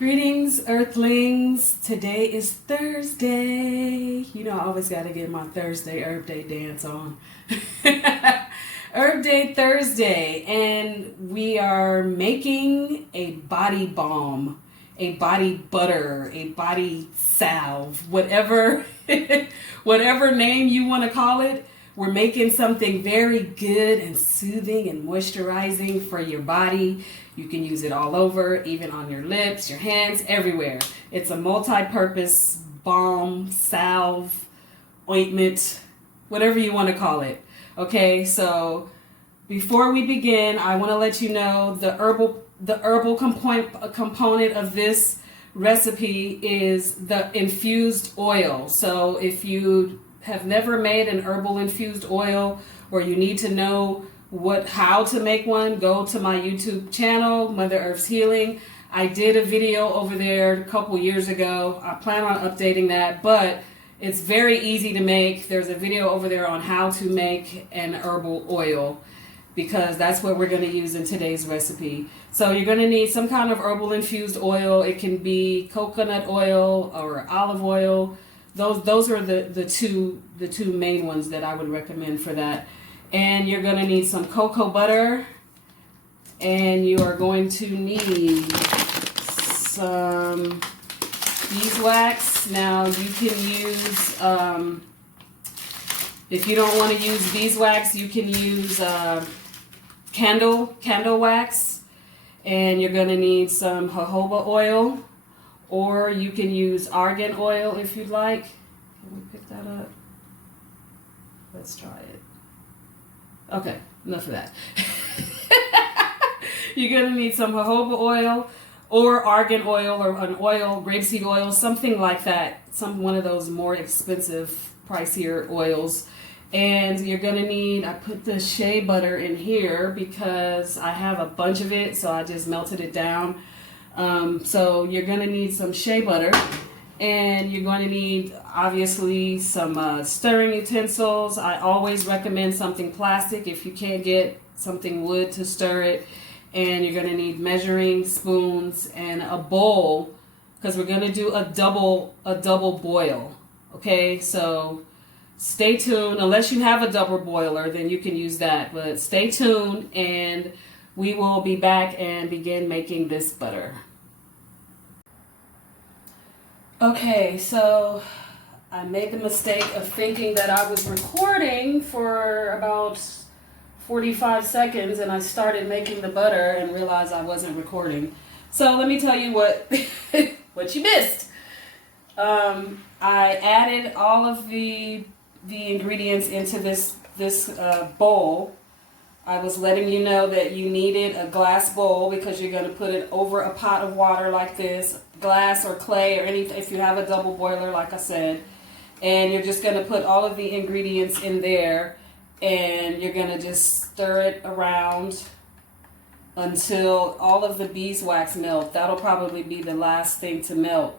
Greetings, Earthlings. Today is Thursday. You know, I always got to get my Thursday Herb Day dance on. Herb Day Thursday, and we are making a body balm, a body butter, a body salve, whatever, whatever name you want to call it. We're making something very good and soothing and moisturizing for your body. You can use it all over, even on your lips, your hands, everywhere. It's a multi-purpose balm, salve, ointment, whatever you want to call it. Okay, so before we begin, I want to let you know the herbal component of this recipe is the infused oil. So if you have never made an herbal infused oil, or you need to know how to make one, go to my YouTube channel, Mother Earth's Healing. I did a video over there a couple years ago. I plan on updating that, but it's very easy to make. There's a video over there on how to make an herbal oil, because that's what we're going to use in today's recipe. So you're going to need some kind of herbal infused oil. It can be coconut oil or olive oil. Those are the two main ones that I would recommend for that. And you're going to need some cocoa butter, and you are going to need some beeswax. Now you can use, if you don't want to use beeswax, you can use candle wax, and you're going to need some jojoba oil, or you can use argan oil if you'd like. Can we pick that up? Let's try it. Okay, enough of that. You're going to need some jojoba oil or argan oil or an oil, grapeseed oil, something like that. One of those more expensive, pricier oils. And you're going to need, I put the shea butter in here because I have a bunch of it, so I just melted it down. So you're going to need some shea butter. And you're going to need, obviously, some stirring utensils. I always recommend something plastic if you can't get something wood to stir it. And you're going to need measuring spoons and a bowl, because we're going to do a double boil. Okay, so stay tuned. Unless you have a double boiler, then you can use that. But stay tuned, and we will be back and begin making this butter. Okay, so I made the mistake of thinking that I was recording for about 45 seconds, and I started making the butter and realized I wasn't recording. So let me tell you what what you missed. I added all of the ingredients into this bowl. I was letting you know that you needed a glass bowl because you're going to put it over a pot of water like this, glass or clay or anything, if you have a double boiler, like I said. And you're just going to put all of the ingredients in there, and you're going to just stir it around until all of the beeswax melt. That'll probably be the last thing to melt,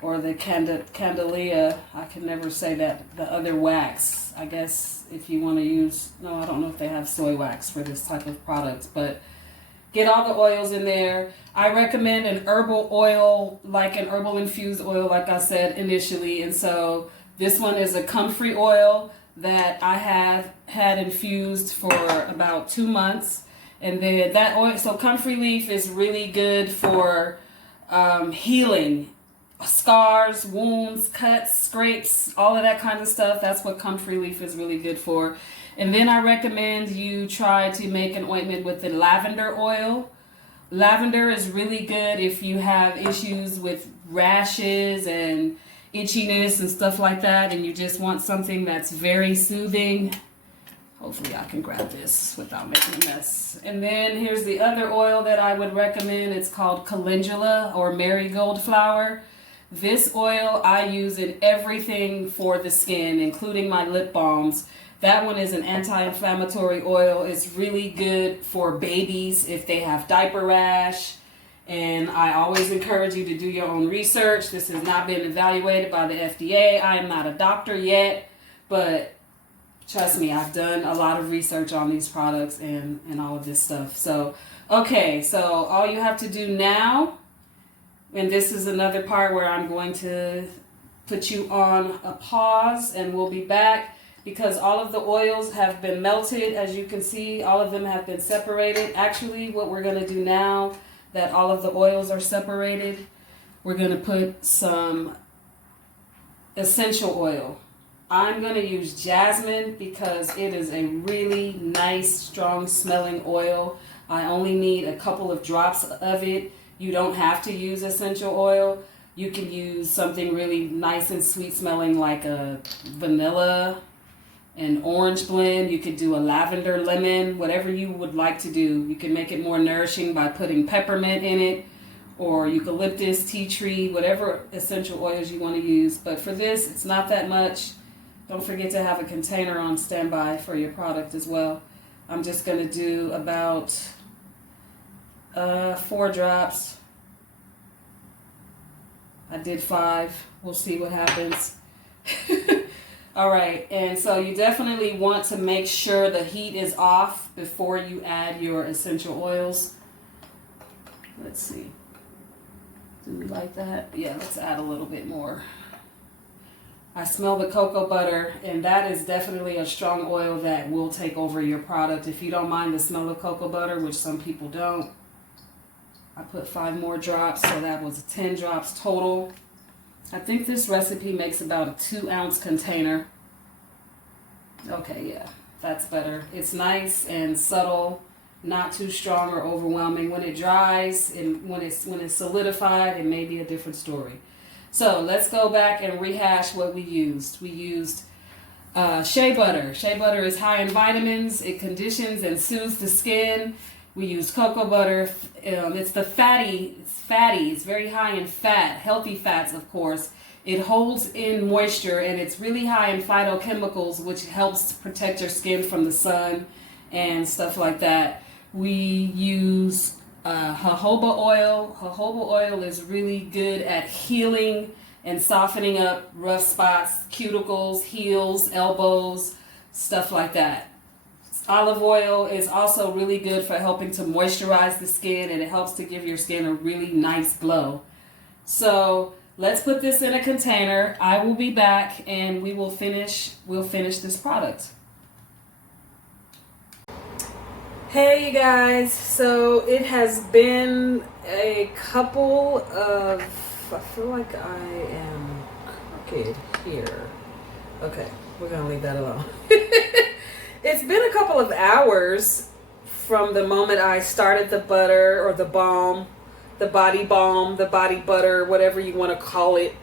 or the candelia. I can never say that. The other wax, I guess, if you want to use, no, I don't know if they have soy wax for this type of product, but get all the oils in there. I recommend an herbal oil, like an herbal infused oil, like I said initially. And so this one is a comfrey oil that I have had infused for about 2 months. And then that oil, so comfrey leaf is really good for healing. Scars, wounds, cuts, scrapes, all of that kind of stuff. That's what comfrey leaf is really good for. And then I recommend you try to make an ointment with the lavender oil. Lavender is really good if you have issues with rashes and itchiness and stuff like that, and you just want something that's very soothing. Hopefully I can grab this without making a mess. And then here's the other oil that I would recommend. It's called calendula or marigold flower. This oil I use in everything for the skin, including my lip balms. That one is an anti-inflammatory oil. It's really good for babies if they have diaper rash. And I always encourage you to do your own research. This has not been evaluated by the FDA. I am not a doctor yet, but trust me, I've done a lot of research on these products and all of this stuff. So, okay, so all you have to do now And this is another part where I'm going to put you on a pause, and we'll be back because all of the oils have been melted. As you can see, all of them have been separated. Actually, what we're going to do now that all of the oils are separated, we're going to put some essential oil. I'm going to use jasmine because it is a really nice, strong smelling oil. I only need a couple of drops of it. You don't have to use essential oil. You can use something really nice and sweet smelling like a vanilla and orange blend. You could do a lavender lemon, whatever you would like to do. You can make it more nourishing by putting peppermint in it, or eucalyptus, tea tree, whatever essential oils you want to use. But for this, it's not that much. Don't forget to have a container on standby for your product as well. I'm just going to do about 4 drops. I did 5. We'll see what happens. All right, and so you definitely want to make sure the heat is off before you add your essential oils. Let's see. Do we like that? Yeah, let's add a little bit more. I smell the cocoa butter, and that is definitely a strong oil that will take over your product. If you don't mind the smell of cocoa butter, which some people don't, I put 5 more drops, so that was 10 drops total. I think this recipe makes about a 2-ounce container. Okay, yeah, that's better. It's nice and subtle, not too strong or overwhelming. When it dries and when it's solidified, it may be a different story. So let's go back and rehash what we used. We used shea butter. Shea butter is high in vitamins. It conditions and soothes the skin. We use cocoa butter. It's fatty. It's very high in fat, healthy fats, of course. It holds in moisture, and it's really high in phytochemicals, which helps to protect your skin from the sun and stuff like that. We use jojoba oil. Jojoba oil is really good at healing and softening up rough spots, cuticles, heels, elbows, stuff like that. Olive oil is also really good for helping to moisturize the skin, and it helps to give your skin a really nice glow. So let's put this in a container. I will be back, and we'll finish this product. Hey you guys, so it has been a couple of, I feel like I am crooked here. Okay, we're gonna leave that alone. It's been a couple of hours from the moment I started the butter or the balm, the body balm, the body butter, whatever you want to call it,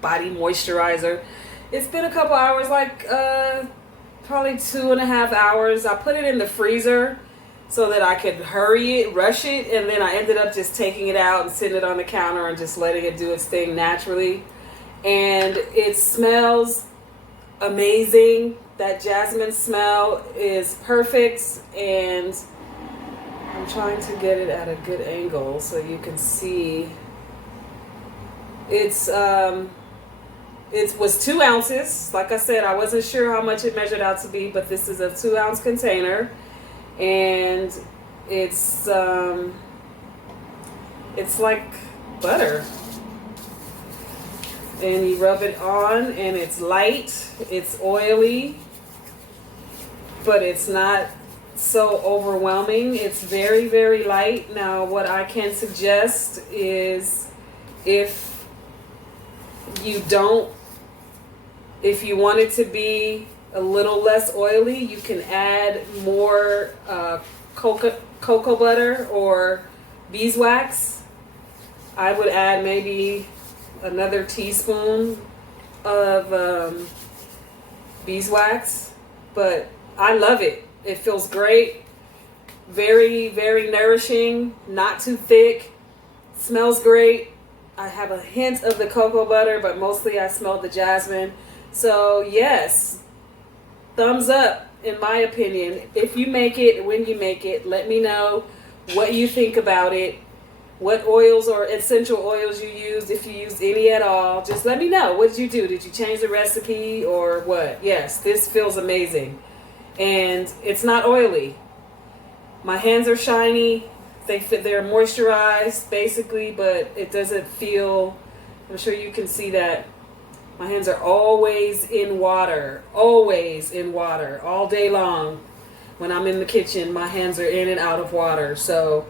body moisturizer. It's been a couple hours, like probably 2.5 hours. I put it in the freezer so that I could rush it, and then I ended up just taking it out and sitting it on the counter and just letting it do its thing naturally. And it smells amazing. That jasmine smell is perfect, and I'm trying to get it at a good angle so you can see. It was 2 ounces. Like I said, I wasn't sure how much it measured out to be, but this is a 2-ounce container, and it's like butter. And you rub it on, and it's light, it's oily, but it's not so overwhelming. It's very, very light. Now, what I can suggest is if you want it to be a little less oily, you can add more cocoa butter or beeswax. I would add maybe another teaspoon of beeswax, but I love it. It feels great. Very, very nourishing, not too thick, smells great. I have a hint of the cocoa butter, but mostly I smell the jasmine. So yes, thumbs up in my opinion. If you make it, when you make it, let me know what you think about it. What oils or essential oils you used, if you used any at all. Just let me know. What did you do? Did you change the recipe or what? Yes, this feels amazing. And it's not oily. My hands are shiny. they're moisturized basically, but it doesn't feel, I'm sure you can see that my hands are always in water all day long. When I'm in the kitchen, my hands are in and out of water. So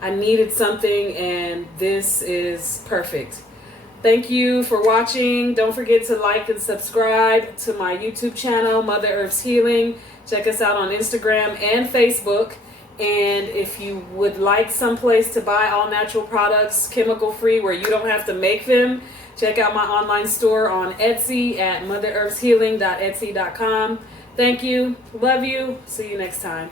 I needed something, and this is perfect. Thank you for watching. Don't forget to like and subscribe to my YouTube channel, Mother Earth's Healing. Check us out on Instagram and Facebook. And if you would like someplace to buy all natural products, chemical free, where you don't have to make them, check out my online store on Etsy at motherearthshealing.etsy.com. Thank you. Love you. See you next time.